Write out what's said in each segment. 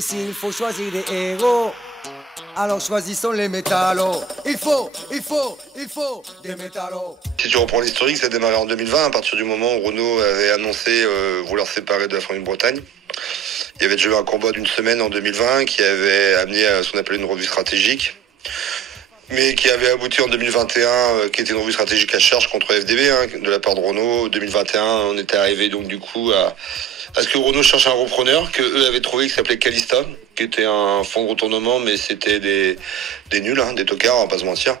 Et s'il faut choisir des héros, alors choisissons les métallos. Il faut des métallos. Si tu reprends l'historique, ça a démarré en 2020, à partir du moment où Renault avait annoncé vouloir se séparer de la Formule Bretagne. Il y avait déjà eu un combat d'une semaine en 2020 qui avait amené à ce qu'on appelait une revue stratégique, mais qui avait abouti en 2021, qui était une revue stratégique à charge contre FDB, de la part de Renault. 2021, on était arrivé donc du coup à ce que Renault cherche un repreneur que eux avaient trouvé, qui s'appelait Calista, qui était un fonds de retournement, mais c'était des nuls, des tocards, on va pas se mentir.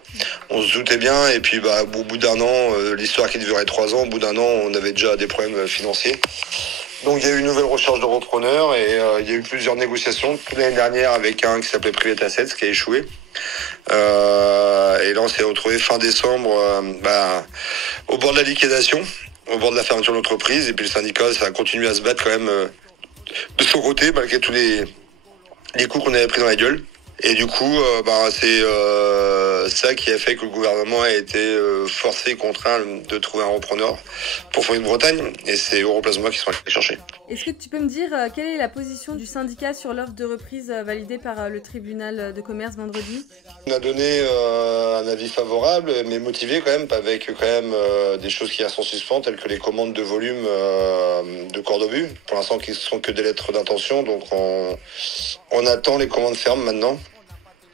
On se doutait bien, et puis au bout d'un an, l'histoire qui durait 3 ans, au bout d'un an, on avait déjà des problèmes financiers. Donc il y a eu une nouvelle recherche de repreneur, et il y a eu plusieurs négociations, toute l'année dernière avec un qui s'appelait Private Assets, qui a échoué. Et là on s'est retrouvé fin décembre au bord de la liquidation, au bord de la fermeture de l'entreprise, et puis le syndicat ça a continué à se battre quand même de son côté, malgré tous les coups qu'on avait pris dans la gueule. Et du coup, c'est ça qui a fait que le gouvernement a été forcé et contraint de trouver un repreneur pour Formule Bretagne. Et c'est Europlasma qui sont allés chercher. Est-ce que tu peux me dire quelle est la position du syndicat sur l'offre de reprise validée par le tribunal de commerce vendredi? On a donné un avis favorable, mais motivé quand même, avec quand même des choses qui sont en suspens, telles que les commandes de volume de Cordobu. Pour l'instant, qui ne sont que des lettres d'intention, donc on attend les commandes fermes maintenant.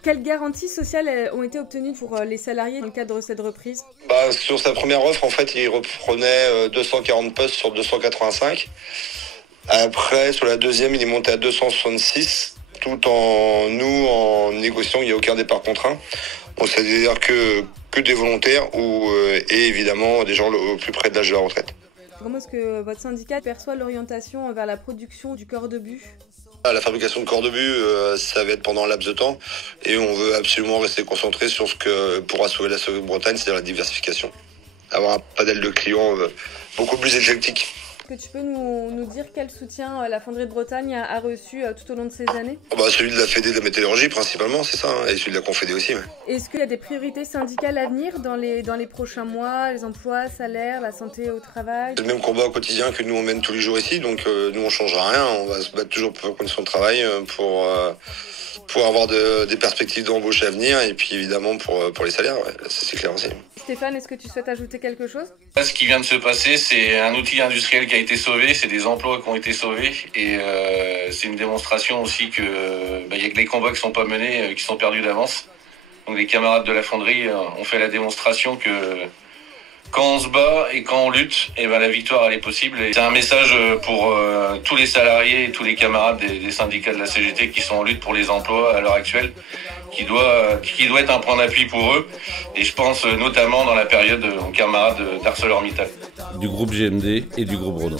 Quelles garanties sociales ont été obtenues pour les salariés dans le cadre de cette reprise? Sur sa première offre, en fait, il reprenait 240 postes sur 285. Après, sur la deuxième, il est monté à 266, tout en négociant, il n'y a aucun départ contraint. Donc, c'est-à-dire que des volontaires et évidemment des gens au plus près de l'âge de la retraite. Comment est-ce que votre syndicat perçoit l'orientation vers la production du Cordobu? La fabrication de Cordobu, ça va être pendant un laps de temps, et on veut absolument rester concentré sur ce que pourra sauver la Bretagne, c'est-à-dire la diversification. Avoir un panel de clients beaucoup plus éclectique. Est-ce que tu peux nous dire quel soutien la Fonderie de Bretagne a reçu tout au long de ces années? Celui de la Fédé de la métallurgie principalement, c'est ça, et celui de la Confédé aussi. Ouais. Est-ce qu'il y a des priorités syndicales à venir dans les prochains mois, les emplois, salaires, la santé au travail? C'est le même combat au quotidien que nous on mène tous les jours ici, donc nous on changera rien, on va se battre toujours pour les conditions de travail, pour avoir des perspectives d'embauche à venir, et puis évidemment pour les salaires, ouais, c'est clair aussi. Stéphane, est-ce que tu souhaites ajouter quelque chose? Ce qui vient de se passer, c'est un outil industriel qui a été sauvé, c'est des emplois qui ont été sauvés, et c'est une démonstration aussi que y a que des combats qui sont pas menés, qui sont perdus d'avance. Donc les camarades de la fonderie ont fait la démonstration que quand on se bat et quand on lutte, la victoire elle est possible. Et c'est un message pour tous les salariés et tous les camarades des syndicats de la CGT qui sont en lutte pour les emplois à l'heure actuelle, qui doit être un point d'appui pour eux. Et je pense notamment dans la période aux camarades d'ArcelorMittal. Du groupe GMD et du groupe Renault.